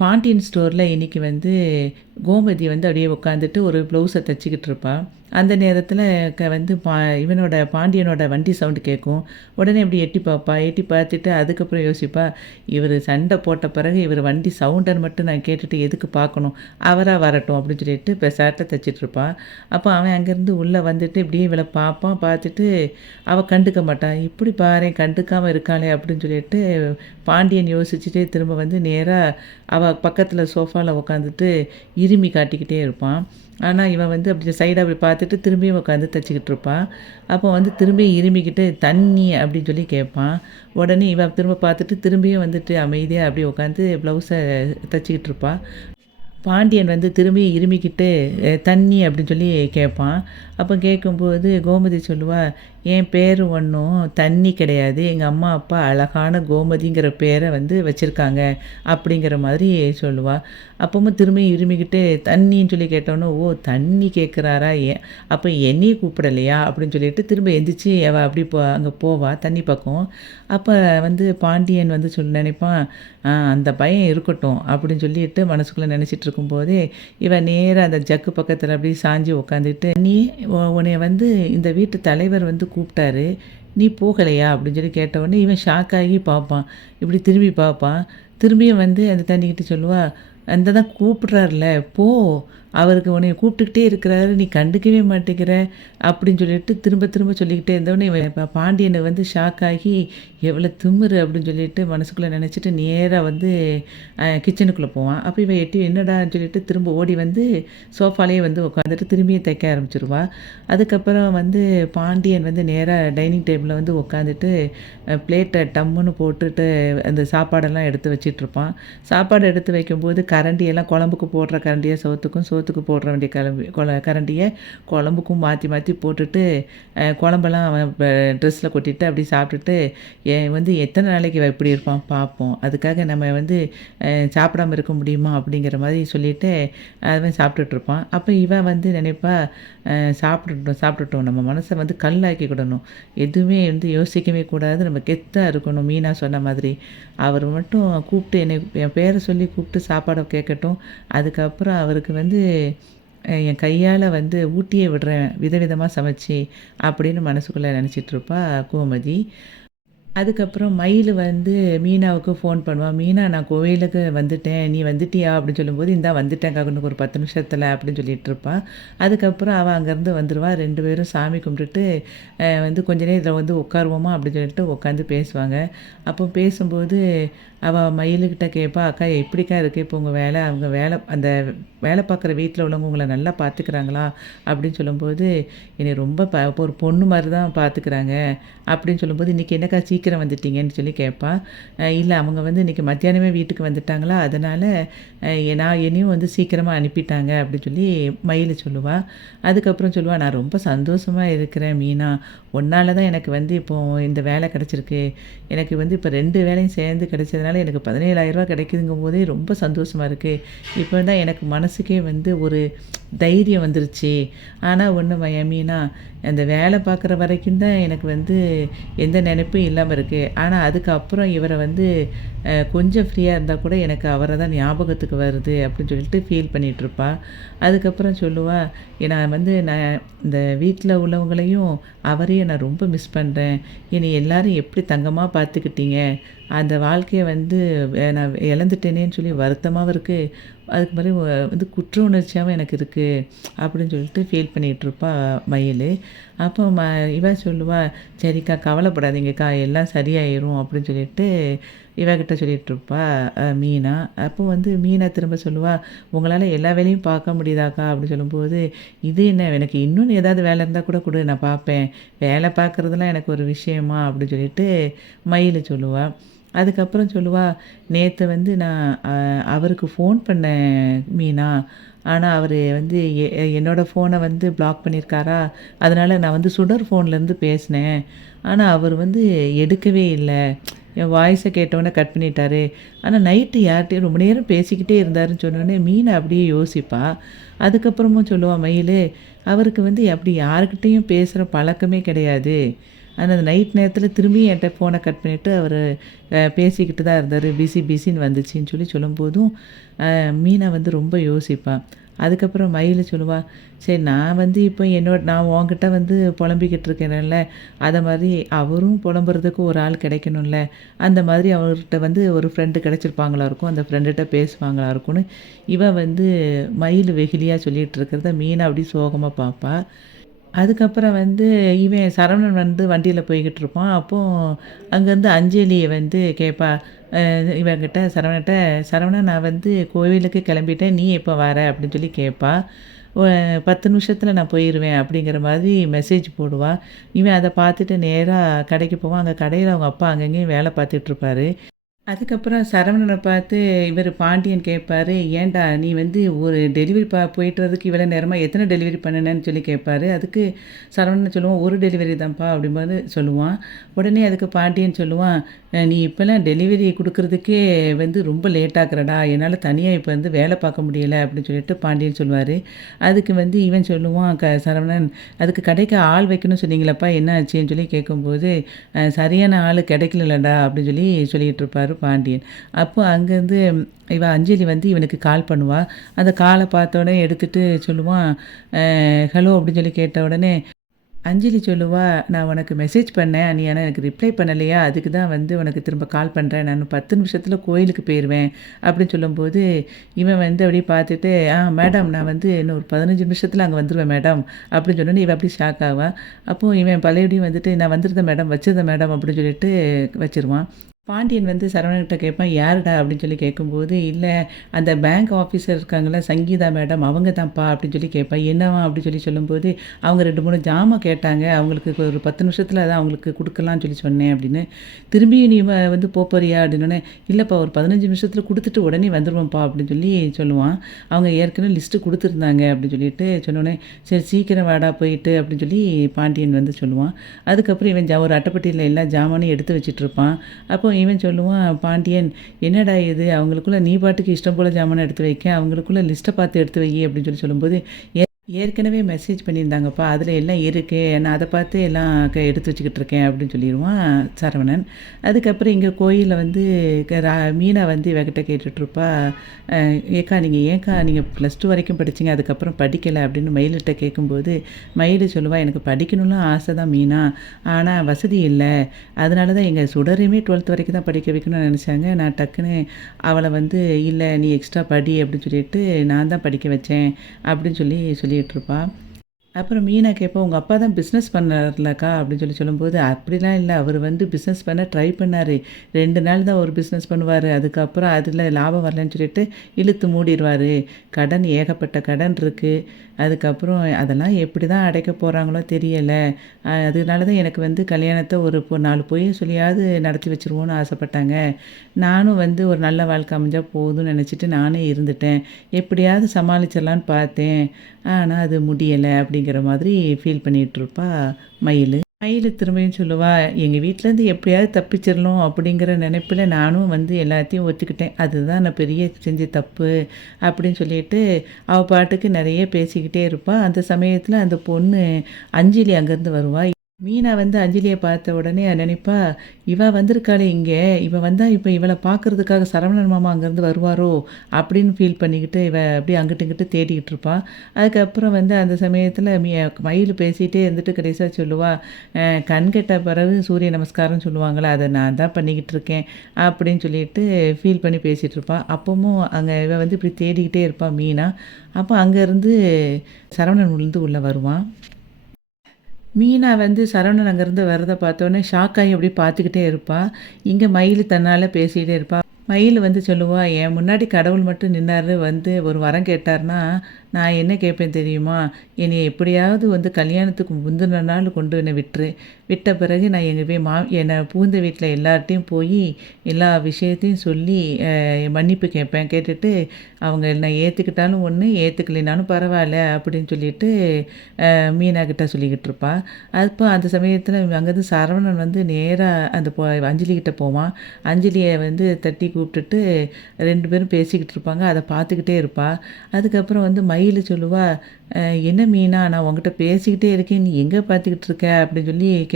பாண்டியன் ஸ்டோரில் இன்றைக்கி வந்து கோமதி வந்து அப்படியே உட்காந்துட்டு ஒரு ப்ளவுஸை தைச்சிக்கிட்டு இருப்பா. அந்த நேரத்தில் வந்து இவனோட பாண்டியனோட வண்டி சவுண்டு கேட்கும். உடனே இப்படி எட்டி பார்ப்பா. எட்டி பார்த்துட்டு அதுக்கப்புறம் யோசிப்பா, இவர் சண்டை போட்ட பிறகு இவர் வண்டி சவுண்டன்னு மட்டும் நான் கேட்டுட்டு எதுக்கு பார்க்கணும், அவராக வரட்டும் அப்படின்னு சொல்லிட்டு பெசாட்ட தைச்சிட்ருப்பா. அப்போ அவன் அங்கேருந்து உள்ளே வந்துட்டு இப்படியே இவளை பார்ப்பான். பார்த்துட்டு அவள் கண்டுக்க மாட்டான். இப்படி பாரேன் கண்டுக்காமல் இருக்காளே அப்படின்னு சொல்லிட்டு பாண்டியன் யோசிச்சுட்டே திரும்ப வந்து நேராக அவள் பக்கத்தில் சோஃபாவில் உட்காந்துட்டு இருமி காட்டிக்கிட்டே இருப்பான். ஆனால் இவன் வந்து அப்படி சைடாக அப்படி பார்த்துட்டு திரும்பியும் உட்காந்து தைச்சிக்கிட்டு இருப்பான். அப்போ வந்து திரும்பியும் இருமிக்கிட்டு தண்ணி அப்படின்னு சொல்லி கேட்பான். உடனே இவன் திரும்ப பார்த்துட்டு திரும்பியும் வந்துட்டு அமைதியாக அப்படி உட்காந்து ப்ளவுஸை தைச்சிக்கிட்டு இருப்பாள். பாண்டியன் வந்து திரும்பி இருமிக்கிட்டு தண்ணி அப்படின்னு சொல்லி கேட்பான். அப்போ கேட்கும்போது கோமதி சொல்லுவா, என் பேர் ஒன்றும் தண்ணி கிடையாது, எங்கள் அம்மா அப்பா அழகான கோமதிங்கிற பேரை வந்து வச்சுருக்காங்க அப்படிங்கிற மாதிரி சொல்லுவாள். அப்பவும் திரும்பி இருமிக்கிட்டு தண்ணின்னு சொல்லி கேட்டோன்னே, ஓ தண்ணி கேட்குறாரா, ஏன் அப்போ என்னையே கூப்பிடலையா அப்படின்னு சொல்லிட்டு திரும்ப எந்திரிச்சு அவள் அப்படி அங்கே போவா தண்ணி பக்கம். அப்போ வந்து பாண்டியன் வந்து நினைப்பான், அந்த பயம் இருக்கட்டும் அப்படின்னு சொல்லிட்டு மனசுக்குள்ளே நினச்சிட்டு இருக்கும்போதே இவன் நேராக அந்த ஜக்கு பக்கத்தில் அப்படி சாஞ்சி உட்காந்துட்டு, நீ உன்னை வந்து இந்த வீட்டு தலைவர் வந்து கூப்பிட்டாரு, நீ போகலையா அப்படின்னு சொல்லி கேட்டவுடனே இவன் ஷாக்காகி பார்ப்பான். இப்படி திரும்பி பார்ப்பான். திரும்பியும் வந்து அந்த தண்ணிக்கிட்ட சொல்லுவா, அந்த தான் கூப்பிட்றாருல போ, அவருக்கு உன்னை கூப்பிட்டுக்கிட்டே இருக்கிறாரு, நீ கண்டுக்கவே மாட்டேங்கிற அப்படின்னு சொல்லிட்டு திரும்ப திரும்ப சொல்லிக்கிட்டே இருந்தவொடனே இவன் இப்போ பாண்டியனை வந்து ஷாக்காகி எவ்வளோ திமிரு அப்படின்னு சொல்லிட்டு மனசுக்குள்ளே நினச்சிட்டு நேராக வந்து கிச்சனுக்குள்ளே போவான். அப்போ இவன் எட்டி என்னடான்னு சொல்லிட்டு திரும்ப ஓடி வந்து சோஃபாலேயே வந்து உட்காந்துட்டு திரும்பியும் தைக்க ஆரம்பிச்சிருவா. அதுக்கப்புறம் வந்து பாண்டியன் வந்து நேராக டைனிங் டேபிளில் வந்து உட்காந்துட்டு பிளேட்டை டம்முன்னு போட்டுட்டு அந்த சாப்பாடெல்லாம் எடுத்து வச்சிட்ருப்பான். சாப்பாடு எடுத்து வைக்கும்போது கரண்டியெல்லாம் குழம்புக்கு போடுற கரண்டியை சோத்துக்கு போடுற வேண்டிய கரண்டியை குழம்புக்கும் மாற்றி மாற்றி போட்டுட்டு குழம்பெல்லாம் அவன் ட்ரெஸ்ஸில் கொட்டிட்டு அப்படி சாப்பிட்டுட்டு வந்து எத்தனை நாளைக்கு இப்படி இருப்பான் பார்ப்போம், அதுக்காக நம்ம வந்து சாப்பிடாமல் இருக்க முடியுமா அப்படிங்கிற மாதிரி சொல்லிவிட்டு அவன் சாப்பிட்டுட்ருப்பான். அப்போ இவன் வந்து நினைப்பா, சாப்பிட்டுட்டோம் நம்ம மனசை வந்து கல்லாக்கிக்கிடணும், எதுவுமே வந்து யோசிக்கவே கூடாது, நம்ம கெத்தாக இருக்கணும். மீனா சொன்ன மாதிரி அவர் மட்டும் கூப்பிட்டு என் பேரை சொல்லி கூப்பிட்டு சாப்பாடை கேட்கட்டும், அதுக்கப்புறம் அவருக்கு வந்து என் கையால் வந்து ஊட்டியே விடுறேன் விதவிதமாக சமைச்சி அப்படின்னு மனசுக்குள்ளே நினச்சிட்ருப்பா கோமதி. அதுக்கப்புறம் மயில் வந்து மீனாவுக்கு ஃபோன் பண்ணுவான். மீனா நான் கோயிலுக்கு வந்துட்டேன், நீ வந்துட்டியா அப்படின்னு சொல்லும்போது, இந்தா வந்துட்டேன் ககுனுக்கு ஒரு 10 நிமிஷத்தில் அப்படின்னு சொல்லிகிட்ருப்பா. அதுக்கப்புறம் அவள் அங்கேருந்து வந்துடுவா. 2 பேரும் சாமி கும்பிட்டுட்டு வந்து கொஞ்ச நேரம் இதில் வந்து உட்காருவோமா அப்படின்னு சொல்லிட்டு உட்காந்து பேசுவாங்க. அப்போ பேசும்போது அவள் மயிலுக்கிட்ட கேட்பா, அக்கா எப்படிக்கா இருக்குது இப்போ உங்கள் வேலை, அவங்க அந்த வேலை பார்க்குற வீட்டில் உள்ளவங்க உங்களை நல்லா பார்த்துக்கிறாங்களா அப்படின்னு சொல்லும்போது, என்னை ரொம்ப ஒரு பொண்ணு மாதிரி தான் பார்த்துக்கிறாங்க அப்படின்னு சொல்லும்போது, இன்றைக்கி என்னக்கா சீக்கிரம் வந்துட்டீங்கன்னு சொல்லி கேட்பா. இல்லை அவங்க வந்து இன்றைக்கி மத்தியானமே வீட்டுக்கு வந்துட்டாங்களா, அதனால் என்னையும் வந்து சீக்கிரமாக அனுப்பிட்டாங்க அப்படின்னு சொல்லி மயில் சொல்லுவாள். அதுக்கப்புறம் சொல்லுவாள், நான் ரொம்ப சந்தோஷமாக இருக்கிறேன் மீனா, ஒன்றால் தான் எனக்கு வந்து இப்போது இந்த வேலை கிடச்சிருக்கு, எனக்கு வந்து இப்போ 2 வேலையும் சேர்ந்து கிடைச்சதுனால எனக்கு 17,000 கிடைக்குதுங்கும் போதே ரொம்ப சந்தோஷமாக இருக்குது. இப்போ தான் எனக்கு மனசுக்கே வந்து ஒரு தைரியம் வந்துருச்சு. ஆனால் ஒன்று மீனா, அந்த வேலை பார்க்குற வரைக்கும் தான் எனக்கு வந்து எந்த நினைப்பும் இல்லாமல் இருக்குது. ஆனால் அதுக்கப்புறம் இவரை வந்து கொஞ்சம் ஃப்ரீயாக இருந்தால் கூட எனக்கு அவரை தான் ஞாபகத்துக்கு வருது அப்படின்னு சொல்லிட்டு ஃபீல் பண்ணிகிட்ருப்பா. அதுக்கப்புறம் சொல்லுவாள், நான் வந்து இந்த வீட்டில் உள்ளவங்களையும் அவரையும் நான் ரொம்ப மிஸ் பண்ணுறேன், என்னை எல்லோரும் எப்படி தங்கமாக பார்த்துக்கிட்டீங்க, அந்த வாழ்க்கையை வந்து நான் இழந்துட்டேனேன்னு சொல்லி வருத்தமாகவும் இருக்குது, அதுக்கு மாதிரி வந்து குற்ற உணர்ச்சியாகவும் எனக்கு இருக்குது அப்படின்னு சொல்லிட்டு ஃபீல் பண்ணிகிட்ருப்பா மயில். அப்போ இவன் சொல்லுவா, சரிக்கா கவலைப்படாதீங்கக்கா எல்லாம் சரியாயிரும் அப்படின்னு சொல்லிட்டு இவகிட்ட சொல்லிகிட்ருப்பா மீனா. அப்போ வந்து மீனா திரும்ப சொல்லுவா, உங்களால் எல்லா வேலையும் பார்க்க முடியுதாக்கா அப்படின்னு சொல்லும்போது, இது என்ன எனக்கு இன்னொன்று ஏதாவது வேலை இருந்தால் கூட கொடு, நான் பார்ப்பேன், வேலை பார்க்குறதுலாம் எனக்கு ஒரு விஷயமா அப்படின்னு சொல்லிட்டு மயில் சொல்லுவாள். அதுக்கப்புறம் சொல்லுவா, நேற்று வந்து நான் அவருக்கு ஃபோன் பண்ணேன் மீனா, ஆனால் அவர் வந்து என்னோடய ஃபோனை வந்து பிளாக் பண்ணியிருக்காரா, அதனால் நான் வந்து சுடர் ஃபோன்லேருந்து பேசினேன், ஆனால் அவர் வந்து எடுக்கவே இல்லை, என் வாய்ஸை கேட்டவுடனே கட் பண்ணிட்டாரு, ஆனால் நைட்டு யார்கிட்டையும் ரொம்ப நேரம் பேசிக்கிட்டே இருந்தாருன்னு சொன்னோடனே மீனை அப்படியே யோசிப்பா. அதுக்கப்புறமும் சொல்லுவாள் மயில், அவருக்கு வந்து அப்படி யாருக்கிட்டேயும் பேசுகிற பழக்கமே கிடையாது, ஆனால் அந்த நைட் நேரத்தில் திரும்பி என்கிட்ட ஃபோனை கட் பண்ணிவிட்டு அவர் பேசிக்கிட்டு தான் இருந்தார். பிஸி பிஸின்னு வந்துச்சுன்னு சொல்லும்போதும் மீனா வந்து ரொம்ப யோசிப்பா. அதுக்கப்புறம் மயில் சொல்லுவா, சரி நான் வந்து இப்போ நான் உன்கிட்ட வந்து புலம்பிக்கிட்டு இருக்கேன்ல, அதை மாதிரி அவரும் புலம்புறதுக்கு ஒரு ஆள் கிடைக்கணும்ல, அந்த மாதிரி அவர்கிட்ட வந்து ஒரு ஃப்ரெண்டு கிடச்சிருப்பாங்களா இருக்கும், அந்த ஃப்ரெண்டுகிட்ட பேசுவாங்களா இருக்கும்னு வந்து மயில் வெகுளியாக சொல்லிகிட்டு இருக்கிறத மீனா அப்படி சோகமாக பார்ப்பா. அதுக்கப்புறம் வந்து இவன் சரவணன் வந்து வண்டியில் போய்கிட்டு இருப்பான். அப்போது அங்கேருந்து அஞ்சலியை வந்து கேட்பா. இவன்கிட்ட சரவணன்ட்ட, "சரவணன் நான் வந்து கோவிலுக்கு கிளம்பிட்டேன். நீ எப்போ வர?" அப்படின்னு சொல்லி கேட்பா. "ஒ 10 நிமிஷத்துல நான் போயிருவேன்." அப்படிங்கிற மாதிரி மெசேஜ் போடுவா. இவன் அத பார்த்துட்டு நேரா கடைக்கு போவான். அங்க கடையில அவங்க அப்பா அங்கங்கேயும் வேலை பார்த்துட்ருப்பாரு. அதுக்கப்புறம் சரவணன பார்த்து இவர் பாண்டியன் கேட்பாரு, "ஏன்டா நீ வந்து ஒரு டெலிவரி போயிட்டு வரதுக்கு இவ்வளோ நேரமா எத்தனை டெலிவரி பண்ணுனேன்னு?" சொல்லி கேட்பாரு. அதுக்கு சரவணன் சொல்லுவான், "ஒரு டெலிவரி தான்ப்பா" அப்படிம்போது சொல்லுவான். உடனே அதுக்கு பாண்டியன் சொல்லுவான், "நீ இப்போலாம் டெலிவரி குடுக்குறதுக்கே வந்து ரொம்ப லேட் ஆக்குறடா. என்னால் தனியாக இப்போ வந்து வேலை பார்க்க முடியல." அப்படின்னு சொல்லிட்டு பாண்டியன் சொல்லுவார். அதுக்கு வந்து இவன் சொல்லுவான் சரவணன், "அதுக்கு கடைக்கு ஆள் வைக்கணும்னு சொன்னீங்களப்பா, என்ன ஆச்சுன்னு?" சொல்லி கேட்கும்போது, சரியான ஆள் கிடைக்கலடா" அப்படின்னு சொல்லிக்கிட்டு இருப்பார் பாண்டியன். அப்போ அங்கேருந்து அஞ்சலி வந்து இவனுக்கு கால் பண்ணுவா. அந்த காலை பார்த்தோன்னே எடுத்துட்டு சொல்லுவான், ஹலோ அப்படின்னு சொல்லி கேட்ட உடனே அஞ்சலி சொல்லுவா, "நான் உனக்கு மெசேஜ் பண்ணேன். நீ ஆனா எனக்கு ரிப்ளை பண்ணலையா? அதுக்கு தான் வந்து உனக்கு திரும்ப கால் பண்ணுறேன். நான் 10 நிமிஷத்துல கோயிலுக்கு போயிருவேன்." அப்படின்னு சொல்லும்போது, இவன் வந்து அப்படியே பார்த்துட்டு, மேடம் நான் வந்து இன்னும் ஒரு 15 நிமிஷத்துல அங்கே வந்துருவேன் மேடம்." அப்படின்னு சொன்னோனே இவன் அப்படியே ஷாக் ஆவா. அப்போ இவன் பழையபடியும் வந்துட்டு, "நான் வந்துருந்தேன் மேடம், வச்சிருந்தேன் மேடம்." அப்படின்னு சொல்லிட்டு வச்சுருவான். பாண்டியன் வந்து சரவணன்கிட்ட கேட்பான், "யாருடா?" அப்படின்னு சொல்லி கேட்கும்போது, "இல்ல அந்த பேங்க் ஆஃபீஸர் இருக்காங்கல்ல, சங்கீதா மேடம் அவங்க தான்ப்பா." அப்படின்னு சொல்லி கேட்பான். "என்னவா?" அப்படின்னு சொல்லும்போது, "அவங்க 2, 3 ஜாமான் கேட்டாங்க. அவங்களுக்கு ஒரு 10 நிமிஷத்துல அதான் அவங்களுக்கு குடுக்கலான்னு சொல்லி சொன்னேன்." அப்படின்னு. "திரும்பியும் நீ வந்து போறியா?" அப்படின்னோனே, "இல்லப்பா ஒரு 15 நிமிஷத்துல குடுத்துட்டு உடனே வந்துருவேன்ப்பா." அப்படின்னு சொல்லுவான். அவங்க ஏற்கனவே லிஸ்ட்டு குடுத்துருந்தாங்க அப்படின்னு சொல்லிட்டு சொன்னோனே, "சரி சீக்கிரம் வாடா போயிட்டு." அப்படின்னு சொல்லி பாண்டியன் வந்து சொல்லுவான். அதுக்கப்புறம் இவன் ஒரு அட்டைப்பெட்டியில எல்லா ஜாமானையும் எடுத்து வச்சுட்ருப்பான். அப்போ இவன் சொல்லுவான் பாண்டியன், "என்னடா இது அவங்களுக்குள்ள நீ பாட்டுக்கு இஷ்டம் போல ஜாமானை எடுத்து வைக்க, அவங்களுக்குள்ள லிஸ்ட்டை பார்த்து எடுத்து வை." அப்படின்னு சொல்லும்போது, ஏற்கனவே மெசேஜ் பண்ணியிருந்தாங்கப்பா, அதில எல்லாம் இருக்கு. நான் அத பார்த்து எல்லாம் எடுத்து வச்சுக்கிட்டு இருக்கேன்." அப்படின்னு சொல்லிருவான் சரவணன். அதுக்கப்புறம் இங்க கோயில்ல வந்து மீனா வந்து இவகிட்ட கேட்டுட்ருப்பா, ஏக்கா நீங்கள் ஏன்க்கா நீங்கள் +2 வரைக்கும் படிச்சீங்க, அதுக்கப்புறம் படிக்கல?" அப்படின்னு மயிலுட்ட கேட்கும்போது, மயிலு சொல்லுவா, "எனக்கு படிக்கணும்லாம் ஆசை தான் மீனா. ஆனா வசதி இல்ல. அதனால தான் எங்க சுடரையுமே 12th வரைக்கும் தான் படிக்க வைக்கணும்னு நெனச்சாங்க. நான் டக்குன்னு அவள வந்து, இல்ல நீ எக்ஸ்ட்ரா படி அப்படின்னு சொல்லிட்டு நான் தான் படிக்க வச்சேன்." அப்படின்னு சொல்லிட்டுருப்பா. அப்புறம் மீனா கேட்பா, "உங்க அப்பா தான் பிஸ்னஸ் பண்ணார்லக்கா?" அப்படின்னு சொல்லும்போது, "அப்படிலாம் இல்ல. அவரு வந்து பிஸ்னஸ் பண்ண ட்ரை பண்ணாரு. 2 நாள் தான் ஒரு பிஸ்னஸ் பண்ணுவாரு. அதுக்கப்புறம் அதில லாபம் வரலன்னு சொல்லிட்டு இழுத்து மூடிருவாரு. கடன் ஏகப்பட்ட கடன் இருக்கு. அதுக்கப்புறம் அதெல்லாம் எப்படி தான் அடைக்க போறாங்களோ தெரியல. அதனால தான் எனக்கு வந்து கல்யாணத்த ஒரு 4 பொய்ய சொல்லியாவது நடத்தி வச்சுருவோன்னு ஆசைப்பட்டாங்க. நானும் வந்து ஒரு நல்ல வாழ்க்கை அமைஞ்சா போதும்னு நெனச்சிட்டு நானே இருந்துட்டேன். எப்படியாவது சமாளிச்சிடலான்னு பார்த்தேன். ஆனா அது முடியல." அப்படிங்கிற மாதிரி ஃபீல் பண்ணிகிட்ருப்பா மயிலு. மயிலு திரும்பியும் சொல்லுவா, "எங்க வீட்லேருந்து எப்படியாவது தப்பிச்சிரணும் அப்படிங்கிற நெனைப்பில நானும் வந்து எல்லாத்தையும் ஒத்துக்கிட்டேன். அதுதான் நான் பெரிய செஞ்ச தப்பு." அப்படின்னு சொல்லிட்டு அவ பாட்டுக்கு நெறைய பேசிக்கிட்டே இருப்பா. அந்த சமயத்தில அந்த பொண்ணு அஞ்சலி அங்கேருந்து வருவா. மீனா வந்து அஞ்சலிய பார்த்த உடனே நினைப்பா, "இவ வந்திருக்காளே இங்க, இவ வந்தா இப்ப இவள பார்க்கறதுக்காக சரவணன் மாமா அங்கேருந்து வருவாரோ?" அப்படின்னு ஃபீல் பண்ணிக்கிட்டு இவ அப்படியே அங்கிட்டு இங்கிட்டு தேடிக்கிட்டு இருப்பா. அதுக்கப்புறம் வந்து அந்த சமயத்தில மயில் பேசிட்டே இருந்துட்டு கடைசியா சொல்லுவா, "கண் கெட்ட பிறகு சூரிய நமஸ்காரம்னு சொல்லுவாங்கல்ல, அத நான் தான் பண்ணிக்கிட்டு இருக்கேன்." அப்படின்னு சொல்லிட்டு ஃபீல் பண்ணி பேசிட்டு இருப்பா. அப்பவும் அங்க இவ வந்து இப்படி தேடிக்கிட்டே இருப்பா மீனா. அப்போ அங்கேருந்து சரவணன் உள்ள வருவான். மீனா வந்து சரவணன் அங்கேருந்து வர்றத பார்த்தோன்னே ஷாக் ஆகி அப்படியே பார்த்துக்கிட்டே இருப்பா. இங்க மயில் தன்னால பேசிக்கிட்டே இருப்பா. மயில் வந்து சொல்லுவா, "என் முன்னாடி கடவுள் மட்டும் நின்னாரு வந்து ஒரு வரம் கேட்டார்னா, நான் என்ன கேட்பேன் தெரியுமா? என்னைய எப்படியாவது வந்து கல்யாணத்துக்கு முந்தின நாள் கொண்டு என்னை விட்டுரு. விட்ட பிறகு நான் எங்க என்னை புகுந்த வீட்ல எல்லார்ட்டயும் போயி எல்லா விஷயத்தையும் சொல்லி மன்னிப்பு கேட்பேன். கேட்டுட்டு அவங்க என்னை ஏத்துக்கிட்டாலும் ஒண்ணு, ஏத்துக்கலைனாலும் பரவால்ல." அப்படின்னு சொல்லிட்டு மீனா கிட்ட சொல்லிக்கிட்டு இருப்பா. அப்போ அந்த சமயத்தில அங்கேருந்து சரவணன் வந்து நேரா அந்த அஞ்சலி கிட்ட போவான். அஞ்சலிய வந்து தட்டி கூப்பிட்டுட்டு 2 பேரும் பேசிக்கிட்டு இருப்பாங்க. அத பார்த்துக்கிட்டே இருப்பா. அதுக்கப்புறம் வந்து மயிலு சொல்லுவா, "என்ன மீனா நான் உன்கிட்ட பேசிக்கிட்டே இருக்கேன். நீ எங்க பார்த்துக்கிட்டு இருக்க?" அப்படின்னு சொல்லி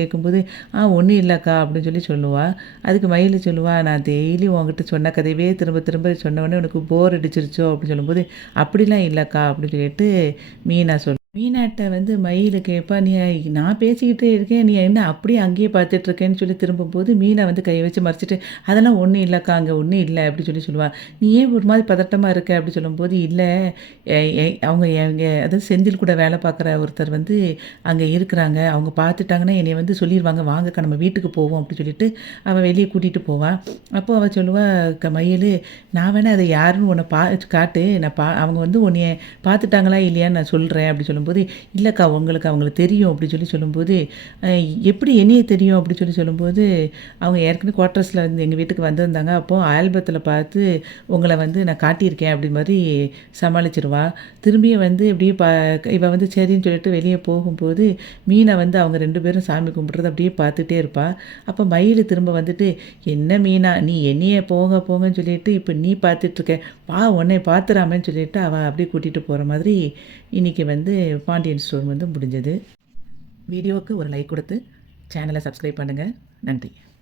கேட்கும்போது, ஒண்ணும் இல்லக்கா அப்படின்னு சொல்லி சொல்லுவா. அதுக்கு மயில் சொல்லுவா, நான் டெய்லி உன்கிட்ட சொன்ன கதையவே திரும்ப திரும்ப சொன்ன உடனே உனக்கு போர் அடிச்சிருச்சோ அப்படின்னு சொல்லும்போது, அப்படிலாம் இல்லக்கா அப்படின்னு சொல்லிட்டு மீனா மீனாட்ட வந்து மயில் கேட்பா, நான் பேசிக்கிட்டே இருக்கேன். நீ என்ன அப்படியே அங்கேயே பார்த்துட்ருக்கேன்னு சொல்லி திரும்பும்போது, மீனா வந்து கைய வச்சு மறைச்சிட்டு, "அதெல்லாம் ஒண்ணும் இல்லக்கா, அங்க ஒண்ணும் இல்ல." அப்படி சொல்லி சொல்லுவா. "நீ ஏன் ஒரு மாதிரி பதட்டமா இருக்க?" அப்படி சொல்லும்போது, "இல்ல, எ எ அவங்க எங்க அதாவது செந்தில் கூட வேலை பார்க்குற ஒருத்தர் வந்து அங்க இருக்கிறாங்க. அவங்க பார்த்துட்டாங்கன்னா, என்னைய வந்து சொல்லிருவாங்க, வாங்கக்கா நம்ம வீட்டுக்கு போவோம்." அப்படி சொல்லிட்டு அவ வெளிய கூட்டிட்டு போவா. அப்போ அவ சொல்லுவா, மயிலு, "நான் வேணா அதை யாருன்னு உன்ன காட்டு. அவங்க வந்து உன்னைய பார்த்துட்டாங்களா இல்லையான்னு நான் சொல்றேன்." அப்படி சொல்லும்போது, இல்லக்கா அவங்களுக்கு தெரியும் அப்படி சொல்லி சொல்லும்போது, "அ எப்படி என்னைய தெரியும்?" அப்படி சொல்லி சொல்லும்போது, அவங்க ஏற்கனவே குவார்ட்டர்ஸ்ல வந்து எங்க வீட்டுக்கு வந்திருந்தாங்க. அப்போ ஆல்பத்தில பார்த்து உங்கள வந்து நான் காட்டியிருக்கேன் அப்படி மாரி சமாளிச்சுருவா. திரும்பியும் வந்து இப்படியே இவ வந்து சரின்னு சொல்லிட்டு வெளிய போகும்போது, மீனா வந்து அவங்க 2 பேரும் சாமி கும்பிடுறத அப்படியே பார்த்துட்டே இருப்பா. அப்போ மயிலு திரும்ப வந்துட்டு, "என்ன மீனா, நீ என்னைய போங்க போங்கன்னு சொல்லிட்டு இப்ப நீ பார்த்துட்ருக்க. வா உன்னைய பார்த்துராமன்னு" சொல்லிட்டு அவ அப்படியே கூட்டிட்டு போற மாதிரி இன்னைக்கு வந்து பாண்டியன் ஸ்டோர் வந்து முடிஞ்சது. வீடியோவுக்கு ஒரு லைக் கொடுத்து சேனலை சப்ஸ்கிரைப் பண்ணுங்கள். நன்றி.